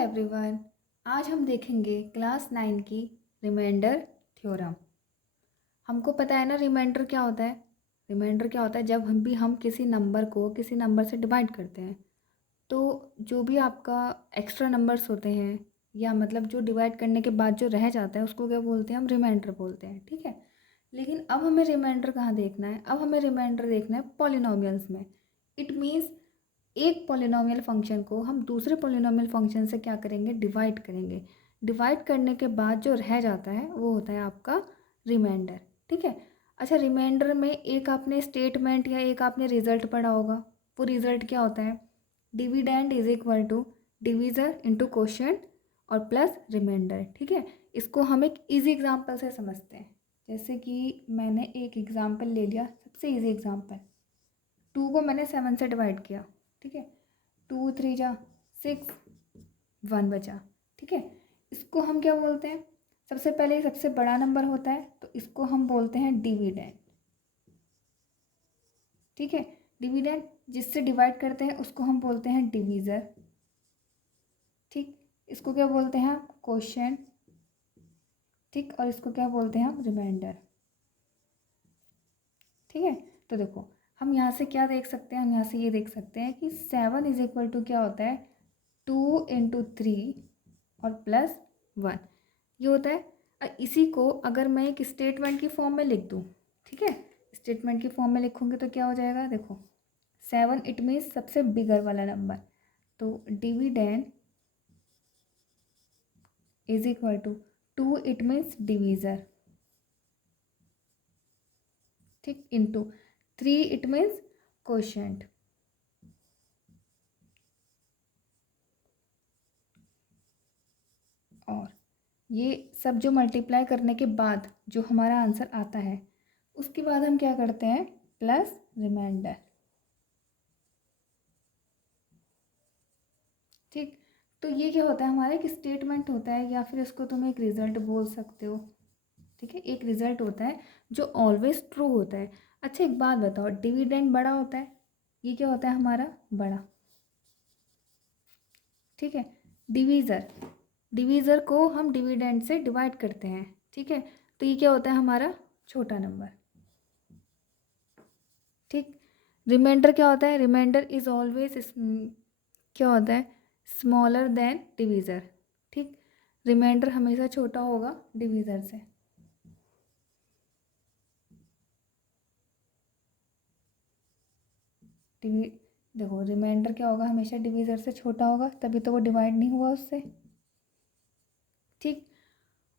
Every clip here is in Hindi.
एवरीवन, आज हम देखेंगे क्लास 9 की रिमाइंडर थ्योरम। हमको पता है ना रिमाइंडर क्या होता है। रिमाइंडर क्या होता है, जब हम किसी नंबर को किसी नंबर से डिवाइड करते हैं तो जो भी आपका एक्स्ट्रा नंबर्स होते हैं या मतलब जो डिवाइड करने के बाद जो रह जाता है उसको क्या बोलते हैं, हम रिमाइंडर बोलते हैं। ठीक है, लेकिन अब हमें रिमाइंडर कहाँ देखना है, अब हमें रिमाइंडर देखना है पॉलिनोमियल्स में। इट मीन्स एक पॉलिनोमियल फंक्शन को हम दूसरे पॉलिनोमियल फंक्शन से क्या करेंगे, डिवाइड करेंगे। डिवाइड करने के बाद जो रह जाता है वो होता है आपका रिमाइंडर। ठीक है, अच्छा रिमाइंडर में एक आपने स्टेटमेंट या एक आपने रिजल्ट पढ़ा होगा। वो रिजल्ट क्या होता है, dividend is equal to divisor into quotient और प्लस रिमाइंडर। ठीक है, इसको हम एक इजी एग्जांपल से समझते हैं। जैसे कि मैंने एक एग्जांपल ले लिया, सबसे इजी एग्जांपल, 2 को मैंने 7 से डिवाइड किया। ठीक है, 2 3 जा 6, 1 बचा। ठीक है, इसको हम क्या बोलते हैं, सबसे पहले सबसे बड़ा नंबर होता है तो इसको हम बोलते हैं डिविडेंड। ठीक है, डिविडेंड जिससे डिवाइड करते हैं उसको हम बोलते हैं डिवीज़र। ठीक, इसको क्या बोलते हैं हम, क्वोशिएंट। ठीक, और इसको क्या बोलते हैं हम, रिमाइंडर। ठीक है, तो देखो हम यहाँ से क्या देख सकते हैं, हम यहाँ से ये देख सकते हैं कि 7 इज इक्वल टू क्या होता है, 2 इंटू 3 और प्लस 1, ये होता है। और इसी को अगर मैं एक स्टेटमेंट की फॉर्म में लिख दूँ, ठीक है, स्टेटमेंट की फॉर्म में लिखूँगी तो क्या हो जाएगा, देखो 7 इट मीन्स सबसे बिगर वाला नंबर, तो dividend is equal to 2 it means divisor. ठीक, इंटू 3 इट मीन्स क्वोशिएंट। और ये सब जो मल्टीप्लाई करने के बाद जो हमारा आंसर आता है उसके बाद हम क्या करते हैं, प्लस रिमाइंडर। ठीक, तो ये क्या होता है, हमारा एक स्टेटमेंट होता है या फिर इसको तुम एक रिजल्ट बोल सकते हो। ठीक है, एक रिजल्ट होता है जो ऑलवेज ट्रू होता है। अच्छा एक बात बताओ, डिविडेंड बड़ा होता है, ये क्या होता है हमारा बड़ा। ठीक है, डिवीज़र, डिवीज़र को हम डिविडेंड से डिवाइड करते हैं। ठीक है, तो ये क्या होता है हमारा छोटा नंबर। ठीक, रिमाइंडर क्या होता है, रिमाइंडर इज ऑलवेज क्या होता है, स्मॉलर देन डिवीज़र। ठीक, रिमाइंडर हमेशा छोटा होगा डिवीज़र से। डिवी देखो रिमाइंडर क्या होगा, हमेशा डिवीज़र से छोटा होगा, तभी तो वो डिवाइड नहीं हुआ उससे। ठीक,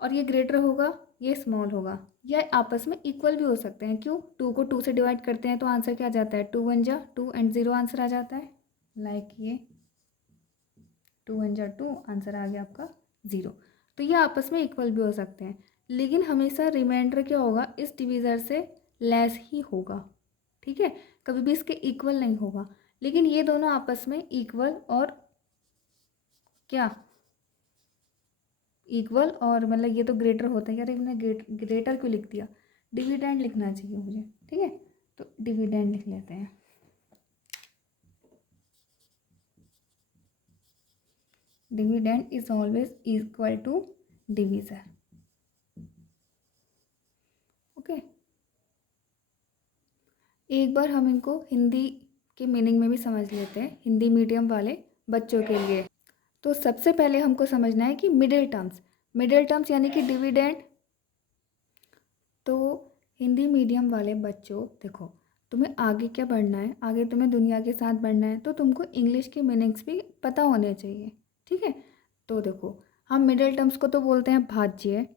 और ये ग्रेटर होगा, ये स्मॉल होगा, या आपस में इक्वल भी हो सकते हैं। क्यों, 2 को 2 से डिवाइड करते हैं तो आंसर क्या आ जाता है, 2 1 जा 2 एंड 0 आंसर आ जाता है। लाइक ये 2 1 जा 2 आंसर आ गया आपका 0। तो ये आपस में इक्वल भी हो सकते हैं, लेकिन हमेशा रिमाइंडर क्या होगा, इस डिवीज़र से लेस ही होगा। ठीक है, कभी भी इसके इक्वल नहीं होगा। लेकिन ये दोनों आपस में इक्वल और क्या, इक्वल और मतलब ये तो ग्रेटर होता है। यार मैंने ग्रेटर क्यों लिख दिया, डिविडेंड लिखना चाहिए मुझे। ठीक है, तो डिविडेंड लिख लेते हैं। Dividend is always equal to divisor. Okay, एक बार हम इनको हिंदी के मीनिंग में भी समझ लेते हैं, हिंदी मीडियम वाले बच्चों के लिए। तो सबसे पहले हमको समझना है कि मिडिल टर्म्स, मिडिल टर्म्स यानी कि डिविडेंड। तो हिंदी मीडियम वाले बच्चों देखो, तुम्हें आगे क्या बढ़ना है, आगे तुम्हें दुनिया के साथ बढ़ना है, तो तुमको इंग्लिश के मीनिंग्स भी पता होने चाहिए। ठीक है, तो देखो हम मिडिल टर्म्स को तो बोलते हैं भाज्य,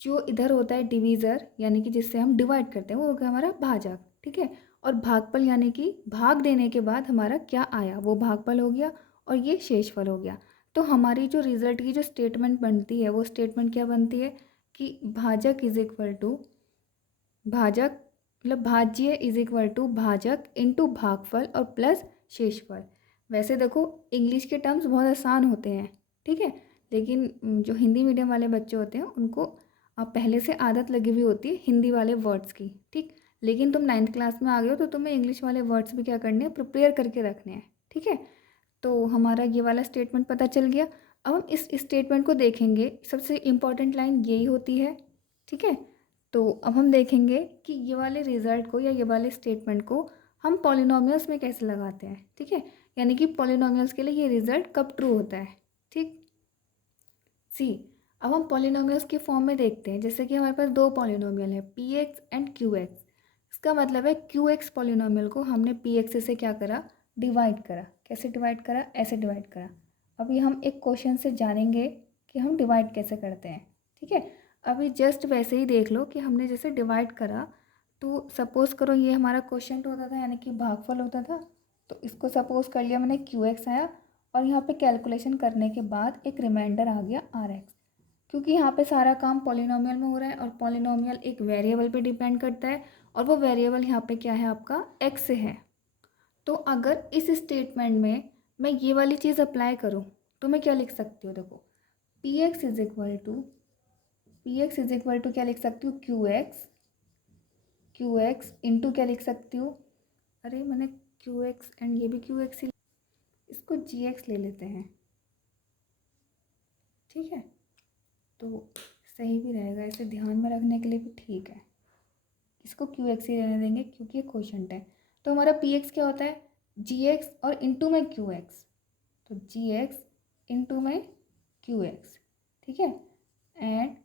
जो इधर होता है डिवीज़र यानी कि जिससे हम डिवाइड करते हैं वो हो गया हमारा भाजक। ठीक है, और भागफल यानी कि भाग देने के बाद हमारा क्या आया वो भागफल हो गया, और ये शेषफल हो गया। तो हमारी जो रिजल्ट की जो स्टेटमेंट बनती है वो स्टेटमेंट क्या बनती है कि भाजक इज इक्वल टू भाजक मतलब भाज्य इज इक्वल टू भाजक इंटू भागफल और प्लस शेषफल। वैसे देखो इंग्लिश के टर्म्स बहुत आसान होते हैं। ठीक है, लेकिन जो हिंदी मीडियम वाले बच्चे होते हैं उनको पहले से आदत लगी हुई होती है हिंदी वाले वर्ड्स की। ठीक, लेकिन तुम 9th क्लास में आ गए हो तो तुम्हें इंग्लिश वाले वर्ड्स भी क्या करने हैं, प्रिपेयर करके रखने हैं। ठीक है, तो हमारा ये वाला स्टेटमेंट पता चल गया। अब हम इस स्टेटमेंट को देखेंगे, सबसे इम्पॉर्टेंट लाइन यही होती है, ठीक है। तो अब हम देखेंगे कि ये वाले रिजल्ट को या ये वाले स्टेटमेंट को हम पॉलिनोमियल्स में कैसे लगाते हैं, ठीक है। यानी कि पॉलिनोमियल्स के लिए ये रिजल्ट कब ट्रू होता है, ठीक। सी, अब हम पॉलिनोमियल्स के फॉर्म में देखते हैं। जैसे कि हमारे पास दो पॉलिनोमियल है P x and Q x. इसका मतलब है क्यू एक्स पॉलिनोमियल को हमने पी एक्स से क्या करा, डिवाइड करा। कैसे डिवाइड करा, ऐसे डिवाइड करा। अभी हम एक क्वेश्चन से जानेंगे कि हम डिवाइड कैसे करते हैं, ठीक है। अभी जस्ट वैसे ही देख लो कि हमने जैसे डिवाइड करा, तो सपोज़ करो ये हमारा क्वेश्चन होता था, यानी कि भागफल होता था। तो इसको सपोज़ कर लिया मैंने, क्यू एक्स आया, और यहाँ पे कैलकुलेशन करने के बाद एक रिमाइंडर आ गया आर एक्स। क्योंकि यहाँ पे सारा काम पॉलिनोमियल में हो रहा है, और पॉलिनोमियल एक वेरिएबल पे डिपेंड करता है, और वो वेरिएबल यहाँ पे क्या है, आपका एक्स है। तो अगर इस स्टेटमेंट में मैं ये वाली चीज़ अप्लाई करूँ तो मैं क्या लिख सकती हूँ, देखो P X is equal to क्या लिख सकती हूँ, क्यू एक्स इंटू क्या लिख सकती हूँ, अरे मैंने क्यू एक्स एंड ये भी क्यू एक्स ही, इसको जी एक्स ले लेते हैं, ठीक है। तो सही भी रहेगा, इसे ध्यान में रखने के लिए भी ठीक है। इसको क्यू एक्स ही रहने देंगे क्योंकि ये क्वोशंट है। तो हमारा पी एक्स क्या होता है, जी एक्स और इंटू में क्यू एक्स। तो जी एक्स इंटू में क्यू एक्स, ठीक है। एंड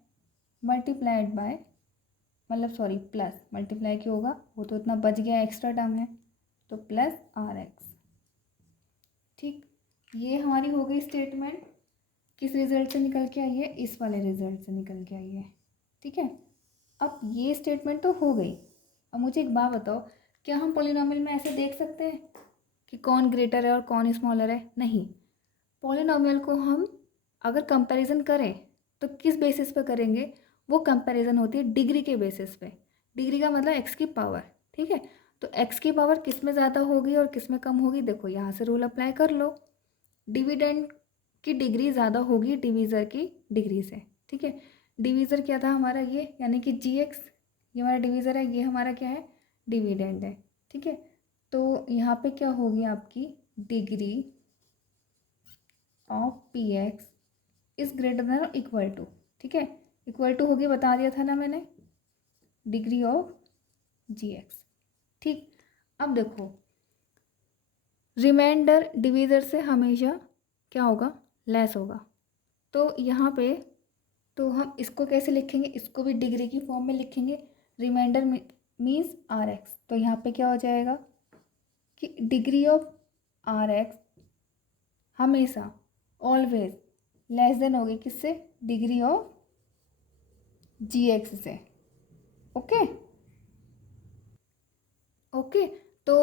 मल्टीप्लाइड बाय, मतलब सॉरी प्लस, मल्टीप्लाई क्यों होगा, वो तो इतना बच गया, एक्स्ट्रा टर्म है, तो प्लस आर एक्स, ठीक। ये हमारी हो गई स्टेटमेंट। किस रिजल्ट से निकल के आई है, इस वाले रिजल्ट से निकल के आई है, ठीक है। अब ये स्टेटमेंट तो हो गई। अब मुझे एक बात बताओ, क्या हम पॉलिनोमियल में ऐसे देख सकते हैं कि कौन ग्रेटर है और कौन स्मॉलर है, नहीं। पॉलिनोमियल को हम अगर कंपैरिजन करें तो किस बेसिस पे करेंगे, वो कंपैरिजन होती है डिग्री के बेसिस पे। डिग्री का मतलब एक्स की पावर, ठीक है। तो एक्स की पावर किस में ज़्यादा होगी और किस में कम होगी, देखो यहाँ से रूल अप्लाई कर लो। डिविडेंड की डिग्री ज़्यादा होगी डिवीज़र की डिग्री से, ठीक है। डिवीज़र क्या था हमारा ये, यानी कि जी एक्स, ये हमारा डिवीज़र है, ये हमारा क्या है, डिविडेंड है, ठीक है। तो यहाँ पे क्या होगी आपकी degree of P x is greater than और इक्वल टू, ठीक है। इक्वल टू होगी, बता दिया था ना मैंने, डिग्री ऑफ जी एक्स, ठीक। अब देखो रिमाइंडर डिवीज़र से हमेशा क्या होगा, लेस होगा। तो यहाँ पे तो हम इसको कैसे लिखेंगे, इसको भी डिग्री की फॉर्म में लिखेंगे। रिमाइंडर मीन्स आर एक्स, तो यहाँ पे क्या हो जाएगा कि डिग्री ऑफ आर एक्स हमेशा ऑलवेज लेस देन होगी किससे, डिग्री ऑफ जी एक्स से, ओके। ओके, तो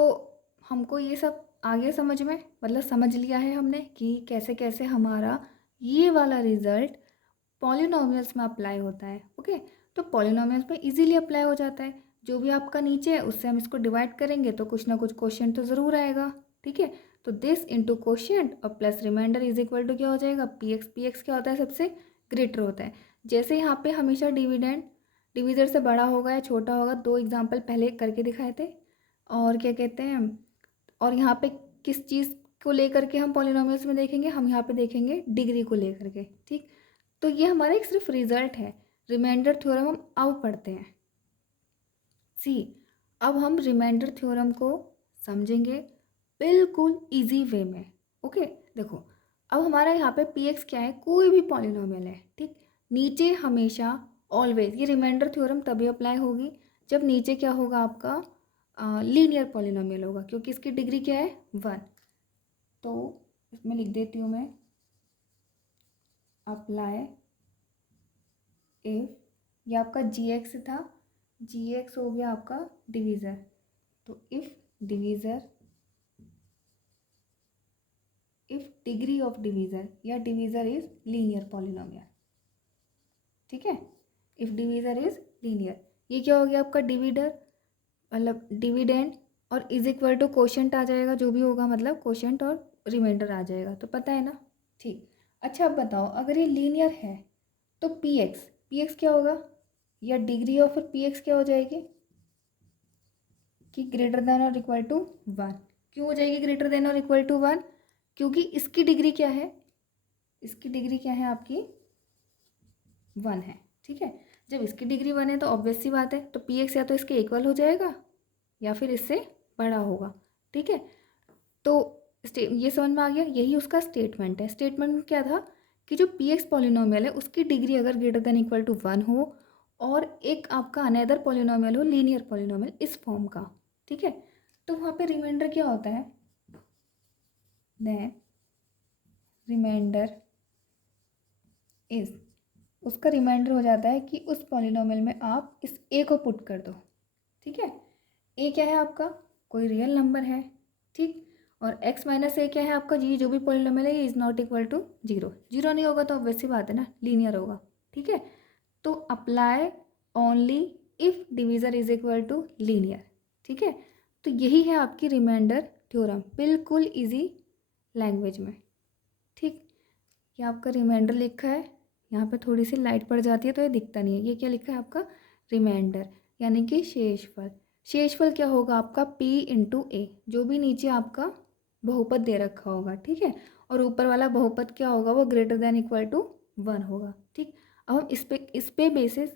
हमको ये सब आगे समझ में, मतलब समझ लिया है हमने कि कैसे कैसे हमारा ये वाला रिजल्ट पॉलिनोमियल्स में अप्लाई होता है, ओके। तो पॉलिनोमियल्स में इजीली अप्लाई हो जाता है। जो भी आपका नीचे है उससे हम इसको डिवाइड करेंगे तो कुछ ना कुछ क्वेश्चन तो ज़रूर आएगा, ठीक है। तो दिस इंटू क्वेश्चन और plus reminder is equal to क्या हो जाएगा, पी एक्स क्या होता है, सबसे ग्रेटर होता है। जैसे यहाँ पे हमेशा डिविडेंड डिविजर से बड़ा होगा या छोटा होगा, दो एग्जाम्पल पहले करके दिखाए थे। और क्या कहते हैं, और यहाँ पे किस चीज़ को लेकर के हम पॉलिनोमियल्स में देखेंगे, हम यहाँ पे देखेंगे डिग्री को लेकर के, ठीक। तो ये हमारा एक सिर्फ रिजल्ट है। रिमाइंडर थ्योरम हम अब पढ़ते हैं। सी, अब हम रिमाइंडर थ्योरम को समझेंगे बिल्कुल इजी वे में, ओके। देखो अब हमारा यहाँ पे पी एक्स क्या है, कोई भी पॉलिनोमियल है, ठीक। नीचे हमेशा ऑलवेज ये रिमाइंडर थ्योरम तभी अप्लाई होगी जब नीचे क्या होगा आपका लीनियर पॉलिनोमियल होगा, क्योंकि इसकी डिग्री क्या है, 1। तो इसमें लिख देती हूँ मैं, अप्लाई इफ, ये आपका जी एक्स था, जी एक्स हो गया आपका डिवीज़र। तो इफ डिग्री ऑफ डिवीज़र या डिवीज़र इज लीनियर पॉलिनोमियल, ठीक है। इफ डिवीज़र इज लीनियर, ये क्या हो गया आपका डिविडर, मतलब डिविडेंड, और इज इक्वल टू क्वोशंट आ जाएगा, जो भी होगा मतलब क्वोशंट और रिमाइंडर आ जाएगा, तो पता है ना, ठीक। अच्छा अब बताओ, अगर ये लीनियर है तो पी एक्स क्या होगा, या डिग्री ऑफ पी एक्स क्या हो जाएगी कि ग्रेटर देन और इक्वल टू 1। क्यों हो जाएगी ग्रेटर देन और इक्वल टू 1, क्योंकि इसकी डिग्री क्या है, इसकी डिग्री क्या है आपकी 1 है, ठीक है। जब इसकी डिग्री 1 है तो ऑब्वियस सी बात है, तो पी एक्स या तो इसके इक्वल हो जाएगा या फिर इससे बड़ा होगा, ठीक है। तो ये समझ में आ गया, यही उसका स्टेटमेंट है। स्टेटमेंट में क्या था कि जो पी एक्स पॉलिनोमियल है उसकी डिग्री अगर ग्रेटर देन इक्वल टू 1 हो और एक आपका अनदर पॉलिनोमियल हो, लीनियर पॉलिनोमियल इस फॉर्म का, ठीक है, तो वहाँ पे रिमाइंडर क्या होता है, देन रिमाइंडर इज, उसका रिमाइंडर हो जाता है कि उस पॉलिनोमियल में आप इस ए को पुट कर दो, ठीक है। ए क्या है आपका, कोई रियल नंबर है, ठीक, और x माइनस ए क्या है आपका, जी जो भी पॉलिनोमियल है ये इज़ नॉट इक्वल टू 0, 0 नहीं होगा तो ऑब्वियस सी बात है ना, लीनियर होगा, ठीक है। तो apply only if divisor is equal to linear, ठीक है। तो यही है आपकी रिमाइंडर थ्योरम, बिल्कुल इजी लैंग्वेज में, ठीक। ये आपका रिमाइंडर लिखा है, यहाँ पे थोड़ी सी लाइट पड़ जाती है तो ये दिखता नहीं है, ये क्या लिखा है आपका रिमाइंडर, यानी कि शेषफल। शेषफल क्या होगा आपका p इंटू ए, जो भी नीचे आपका बहुपद दे रखा होगा, ठीक है, और ऊपर वाला बहुपद क्या होगा, वो ग्रेटर देन इक्वल टू 1 होगा, ठीक। अब हम इस पे बेसिस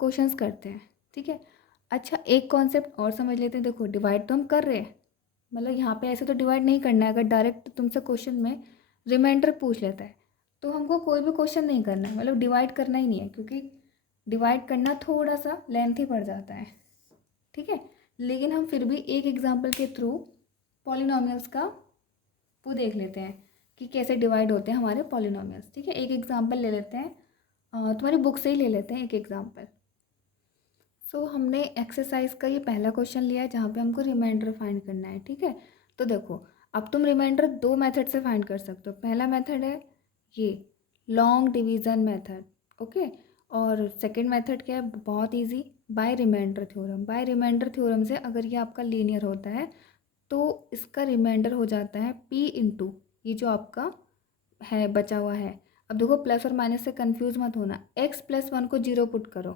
क्वेश्चंस करते हैं, ठीक है। अच्छा, एक कॉन्सेप्ट और समझ लेते हैं। देखो डिवाइड तो हम कर रहे हैं, मतलब यहाँ पे ऐसे तो डिवाइड नहीं करना है। अगर डायरेक्ट तुमसे क्वेश्चन में रिमाइंडर पूछ लेता है तो हमको कोई भी क्वेश्चन नहीं करना है, मतलब डिवाइड करना ही नहीं है, क्योंकि डिवाइड करना थोड़ा सा लेंथी पड़ जाता है, ठीक है। लेकिन हम फिर भी एक एग्जांपल के थ्रू पॉलिनोमियल्स का वो देख लेते हैं कि कैसे डिवाइड होते हैं हमारे पॉलिनोमियल्स, ठीक है। एक एग्जांपल ले लेते हैं, तुम्हारी बुक से ही ले लेते हैं एक एग्जांपल। सो हमने एक्सरसाइज का ये पहला क्वेश्चन लिया है जहाँ पे हमको रिमाइंडर फाइंड करना है, ठीक है। तो देखो अब तुम रिमाइंडर दो मेथड से फाइंड कर सकते हो। पहला मेथड है ये लॉन्ग डिवीज़न मेथड, ओके, और सेकंड मेथड क्या है, बहुत easy, by reminder theorem. By reminder theorem से अगर ये आपका लीनियर होता है तो इसका रिमाइंडर हो जाता है p इंटू ये जो आपका है बचा हुआ है। अब देखो प्लस और माइनस से कंफ्यूज मत होना, x प्लस 1 को 0 पुट करो,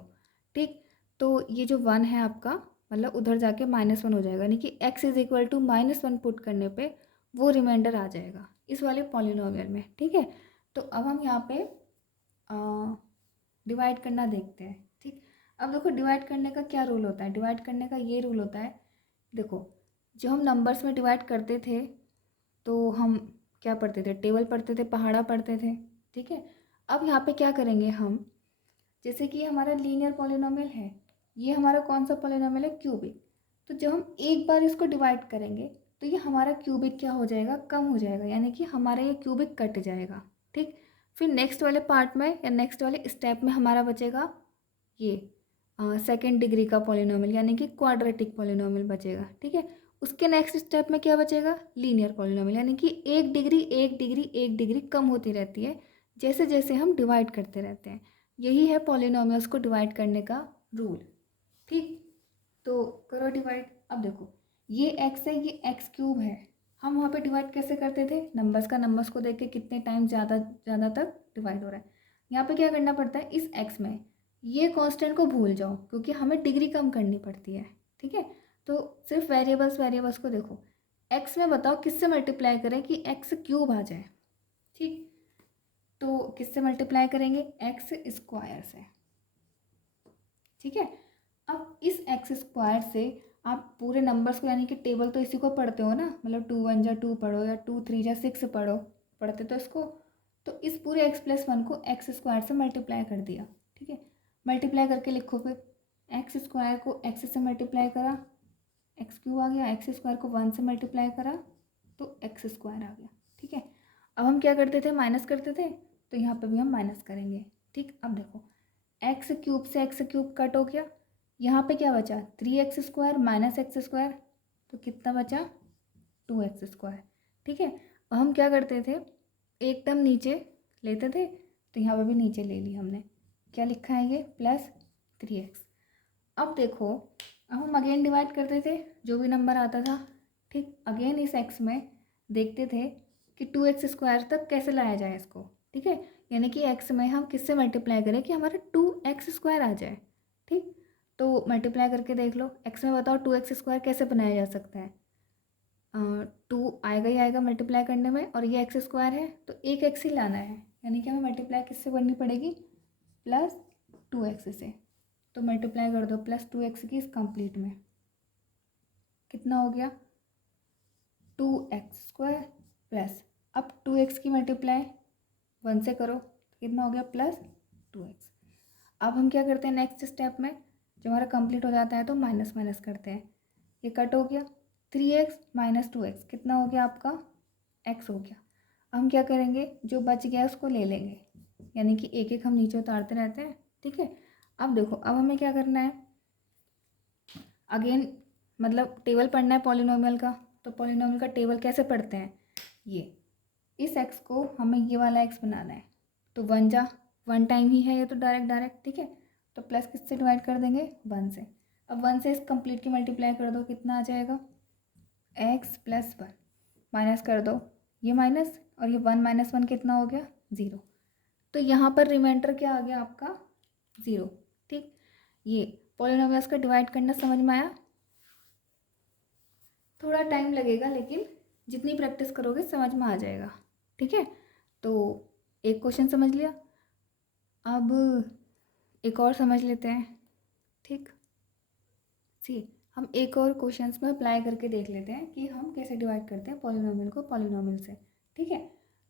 ठीक, तो ये जो 1 है आपका मतलब उधर जाके -1 हो जाएगा, यानी कि x is equal to -1 put करने पे वो रिमाइंडर आ जाएगा इस वाले पॉलिनोमियल में, ठीक है। तो अब हम यहाँ पे डिवाइड करना देखते हैं, ठीक। अब देखो डिवाइड करने का क्या रूल होता है, डिवाइड करने का ये रूल होता है, देखो जो हम नंबर्स में डिवाइड करते थे तो हम क्या पढ़ते थे, टेबल पढ़ते थे, पहाड़ा पढ़ते थे, ठीक है। अब यहाँ पे क्या करेंगे हम, जैसे कि हमारा लीनियर पॉलिनोमियल है, ये हमारा कौन सा पॉलिनोमियल है, क्यूबिक। तो जब हम एक बार इसको डिवाइड करेंगे तो ये हमारा क्यूबिक क्या हो जाएगा, कम हो जाएगा, यानी कि हमारा ये क्यूबिक कट जाएगा, ठीक। फिर नेक्स्ट वाले पार्ट में या नेक्स्ट वाले स्टेप में हमारा बचेगा ये सेकेंड डिग्री का पॉलिनोमियल, यानी कि क्वाड्रेटिक पॉलिनोमियल बचेगा, ठीक है। उसके नेक्स्ट स्टेप में क्या बचेगा, लीनियर पॉलिनोमियल, यानी कि एक डिग्री एक डिग्री एक डिग्री कम होती रहती है जैसे जैसे हम डिवाइड करते रहते हैं। यही है पॉलिनोमियल्स को डिवाइड करने का रूल, ठीक। तो करो डिवाइड। अब देखो ये x है, ये x क्यूब है, हम वहाँ पे डिवाइड कैसे करते थे, नंबर्स का नंबर्स को देख के कितने टाइम ज़्यादा ज़्यादा तक डिवाइड हो रहा है। यहाँ पे क्या करना पड़ता है, इस x में ये कांस्टेंट को भूल जाओ क्योंकि हमें डिग्री कम करनी पड़ती है, ठीक है। तो सिर्फ वेरिएबल्स को देखो, x में बताओ किससे मल्टीप्लाई करें कि x क्यूब आ जाए, ठीक। तो किससे मल्टीप्लाई करेंगे, x स्क्वायर से, ठीक है। अब इस एक्स स्क्वायर से आप पूरे नंबर्स को, यानी कि टेबल तो इसी को पढ़ते हो ना, मतलब 2 1 जा 2 पढ़ो या 2 3 जा 6 पढ़ो, पढ़ते तो इसको। तो इस पूरे x प्लस 1 को एक्स स्क्वायर से मल्टीप्लाई कर दिया, ठीक है। मल्टीप्लाई करके लिखो, फिर एक्स स्क्वायर को x से मल्टीप्लाई करा, एक्स क्यूब आ गया, एक्स स्क्वायर को 1 से मल्टीप्लाई करा तो एक्स स्क्वायर आ गया, ठीक है। अब हम क्या करते थे, माइनस करते थे, तो यहाँ पे भी हम माइनस करेंगे, ठीक। अब देखो एक्स क्यूब से एक्स क्यूब कट हो गया, यहाँ पे क्या बचा, 3x square minus x square, तो कितना बचा 2x स्क्वायर, ठीक है। अब हम क्या करते थे, एक टर्म नीचे लेते थे, तो यहाँ पे भी नीचे ले ली हमने, क्या लिखा है ये प्लस 3x। अब देखो अब हम अगेन डिवाइड करते थे जो भी नंबर आता था, ठीक। अगेन इस x में देखते थे कि 2x स्क्वायर तक कैसे लाया जाए इसको, ठीक है। यानी कि x में हम किससे मल्टीप्लाई करें कि हमारा 2x स्क्वायर आ जाए, ठीक। तो मल्टीप्लाई करके देख लो, x में बताओ 2x स्क्वायर कैसे बनाया जा सकता है, 2 आएगा ही आएगा मल्टीप्लाई करने में, और ये एक्स स्क्वायर है तो एक एक्स ही लाना है, यानी कि हमें मल्टीप्लाई किससे करनी पड़ेगी, +2x से। तो मल्टीप्लाई कर दो +2x की इस कंप्लीट में, कितना हो गया 2x² प्लस, अब 2x की मल्टीप्लाई 1 से करो, कितना हो गया +2x। अब हम क्या करते हैं नेक्स्ट स्टेप में, जब हमारा कंप्लीट हो जाता है तो माइनस माइनस करते हैं, ये कट हो गया, 3x - 2x कितना हो गया आपका x हो गया। अब हम क्या करेंगे, जो बच गया उसको ले लेंगे, यानी कि एक एक हम नीचे उतारते रहते हैं, ठीक है। अब देखो, अब हमें क्या करना है, अगेन मतलब टेबल पढ़ना है पॉलिनोमियल का, तो पॉलिनोमियल का टेबल कैसे पढ़ते हैं, ये इस x को हमें ये वाला x बनाना है, तो 1 टाइम ही है ये, तो डायरेक्ट ठीक है, तो प्लस किससे डिवाइड कर देंगे 1 से। अब 1 से इस कंप्लीट की मल्टीप्लाई कर दो, कितना आ जाएगा x + 1, माइनस कर दो ये माइनस, और ये 1 - 1 कितना हो गया 0, तो यहाँ पर रिमाइंडर क्या आ गया आपका 0, ठीक। ये पॉलिनोमियल्स का डिवाइड करना समझ में आया, थोड़ा टाइम लगेगा लेकिन जितनी प्रैक्टिस करोगे समझ में आ जाएगा, ठीक है। तो एक क्वेश्चन समझ लिया, अब एक और समझ लेते हैं, ठीक। सी हम एक और क्वेश्चंस में अप्लाई करके देख लेते हैं कि हम कैसे डिवाइड करते हैं पॉलिनोमियल को पॉलिनोमियल से, ठीक है।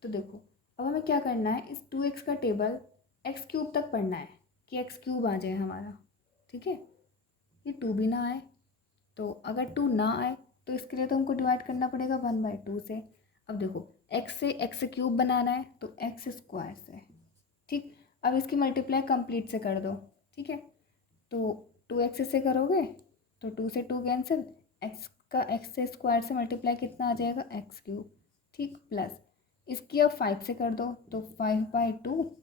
तो देखो, अब हमें क्या करना है, इस 2x का टेबल x³ तक पढ़ना है कि x³ आ जाए हमारा, ठीक है। ये 2 भी ना आए, तो अगर 2 ना आए तो इसके लिए तो हमको डिवाइड करना पड़ेगा 1/2 से। अब देखो, x से x³ बनाना है तो x² से, ठीक। अब इसकी मल्टीप्लाई कंप्लीट से कर दो, ठीक है। तो 2x से करोगे तो 2 से 2 कैंसिल, x से स्क्वायर से मल्टीप्लाई कितना आ जाएगा x³, ठीक, प्लस इसकी अब 5 से कर दो तो 5/2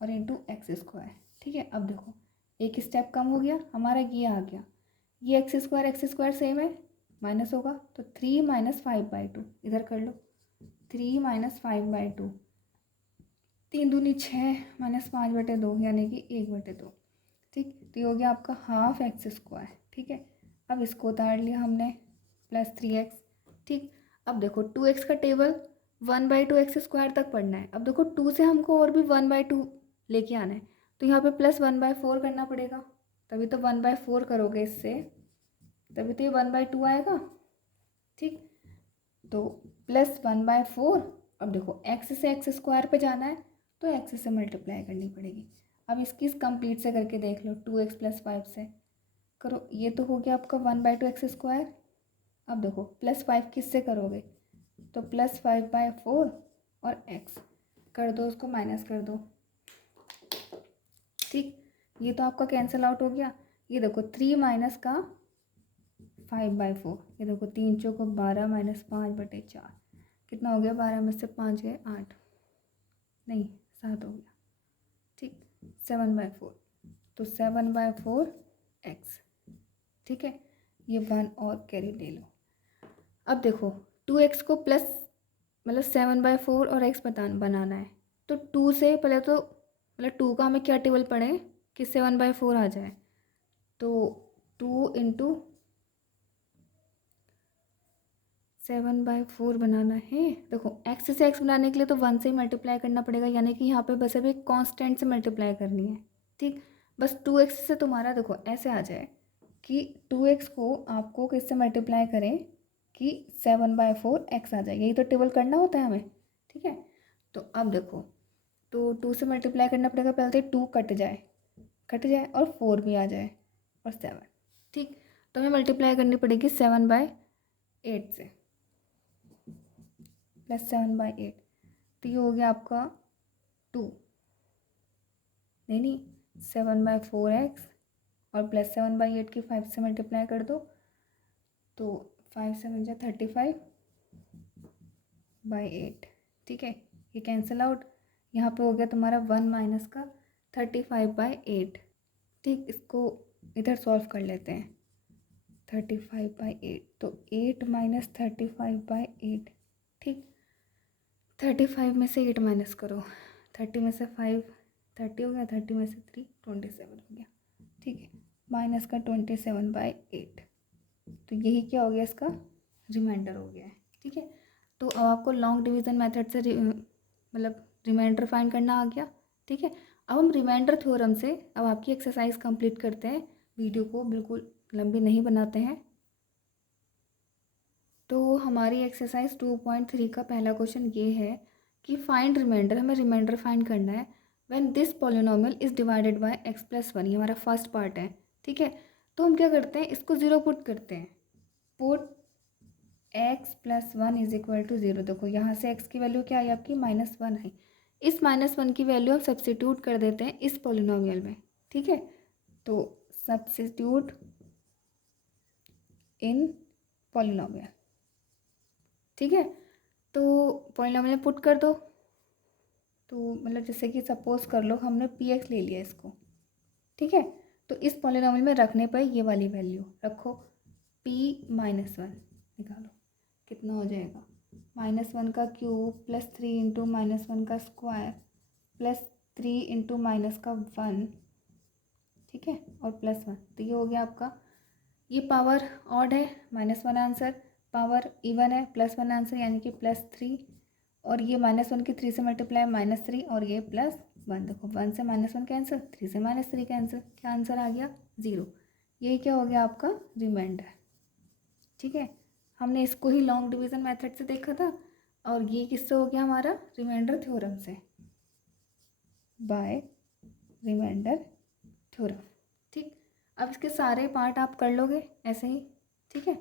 और इंटू x², ठीक है। अब देखो, एक स्टेप कम हो गया हमारा, ये आ गया, ये x² सेम है, माइनस होगा तो 3 - 5/2 इधर कर लो, 3 - 5/2, 3 दूनी 6 -5/2 यानी कि 1/2, ठीक। तो ये हो गया आपका ½ x², ठीक है। अब इसको उतार लिया हमने +3x, ठीक। अब देखो 2x का टेबल 1/2x² तक पढ़ना है, अब देखो 2 से हमको और भी 1/2 लेके आना है, तो यहाँ पे +1/4 करना पड़ेगा, तभी तो 1/4 करोगे इससे, तभी तो ये 1/2 आएगा, ठीक। तो +1/4, अब देखो x से x² पे जाना है तो x से मल्टीप्लाई करनी पड़ेगी। अब इसकी इस कंप्लीट से करके देख लो, 2x + 5 से करो, ये तो हो गया आपका 1/2x²। अब देखो +5 किससे करोगे, तो +5/4 और x कर दो, उसको माइनस कर दो, ठीक। ये तो आपका कैंसिल आउट हो गया। ये देखो 3 माइनस का 5/4, ये देखो 3 चौको 12 - 5/4 कितना हो गया, 12 में से 5 गए 8, नहीं 7 हो गया, ठीक, 7/4, तो 7/4x, ठीक है। ये 1 और कैरी ले लो। अब देखो 2x को प्लस मतलब 7/4 और x बनाना है, तो 2 से पहले तो मतलब 2 का हमें क्या टेबल पढ़े कि 7/4 आ जाए, तो 2 × 7/4 बनाना है। देखो x से x बनाने के लिए तो 1 से ही मल्टीप्लाई करना पड़ेगा, यानी कि यहाँ पे बस अभी कांस्टेंट से मल्टीप्लाई करनी है, ठीक। बस 2x से तुम्हारा देखो ऐसे आ जाए कि 2x को आपको किससे मल्टीप्लाई करें कि 7/4x आ जाए, यही तो टेबल करना होता है हमें, ठीक है। तो अब देखो, तो 2 से मल्टीप्लाई करना पड़ेगा, पहले तो 2 कट जाए और 4 भी आ जाए और 7, ठीक। तो हमें मल्टीप्लाई करनी पड़ेगी 7/8 से, +7/8, तो ये हो गया आपका 2, नहीं 7/4x और +7/8 की 5 से मल्टीप्लाई कर दो, तो 5 7 जा 35/8, ठीक है। ये कैंसिल आउट, यहाँ पे हो गया तुम्हारा 1 माइनस का 35/8, ठीक। इसको इधर सॉल्व कर लेते हैं, 35/8, तो 8 - 35/8, ठीक। 35 में से 8 माइनस करो, 30 में से 5 30 हो गया, 30 में से 3 27 हो गया, ठीक है, माइनस का 27/8, तो यही क्या हो गया इसका रिमाइंडर हो गया है। ठीक है, तो अब आपको लॉन्ग डिवीज़न मेथड से मतलब रिमाइंडर फाइंड करना आ गया। ठीक है, अब हम रिमाइंडर थ्योरम से अब आपकी एक्सरसाइज कंप्लीट करते हैं। वीडियो को बिल्कुल लंबी नहीं बनाते हैं। तो हमारी एक्सरसाइज 2.3 का पहला क्वेश्चन ये है कि फाइंड रिमाइंडर, हमें रिमाइंडर फाइंड करना है when this polynomial is divided by x+1। ये हमारा फर्स्ट पार्ट है। ठीक है, तो हम क्या करते हैं, इसको ज़ीरो पुट करते हैं। Put x+1 is equal to zero. देखो यहाँ से x की वैल्यू क्या आई आपकी, -1 है। इस -1 की वैल्यू हम सब्स्टिट्यूट कर देते हैं इस पॉलिनोमियल में। ठीक है, तो सब्स्टिट्यूट इन पॉलिनोमियल। ठीक है, तो पॉलिनोमियल में पुट कर दो। तो मतलब जैसे कि सपोज कर लो हमने px ले लिया इसको। ठीक है, तो इस पॉलिनोमियल में रखने पर ये वाली वैल्यू रखो, p-1 निकालो कितना हो जाएगा, -1 का क्यूब प्लस 3 इंटू -1 का स्क्वायर प्लस 3 इंटू -1। ठीक है, और +1, तो ये हो गया आपका। ये पावर ऑड है, -1 आंसर, पावर इवन है, +1 आंसर, यानी कि +3। और ये -1 की 3 से मल्टीप्लाई -3, और ये +1। देखो 1 से -1 कैंसिल, 3 से -3 कैंसिल, क्या आंसर आ गया, 0। यही क्या हो गया आपका रिमाइंडर। ठीक है, हमने इसको ही लॉन्ग डिवीज़न मेथड से देखा था, और ये किससे हो गया हमारा, रिमाइंडर थ्योरम से, बाय रिमाइंडर थ्योरम। ठीक, अब इसके सारे पार्ट आप कर लोगे ऐसे ही। ठीक है,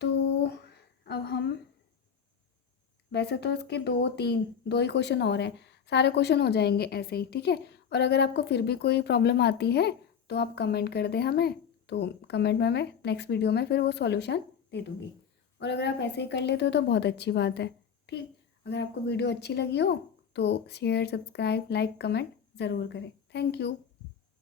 तो अब हम, वैसे तो इसके दो ही क्वेश्चन और हैं, सारे क्वेश्चन हो जाएंगे ऐसे ही। ठीक है, और अगर आपको फिर भी कोई प्रॉब्लम आती है तो आप कमेंट कर दें हमें, तो कमेंट में मैं नेक्स्ट वीडियो में फिर वो सॉल्यूशन दे दूँगी। और अगर आप ऐसे ही कर लेते हो तो बहुत अच्छी बात है। ठीक, अगर आपको वीडियो अच्छी लगी हो तो शेयर, सब्सक्राइब, लाइक, कमेंट ज़रूर करें। Thank you.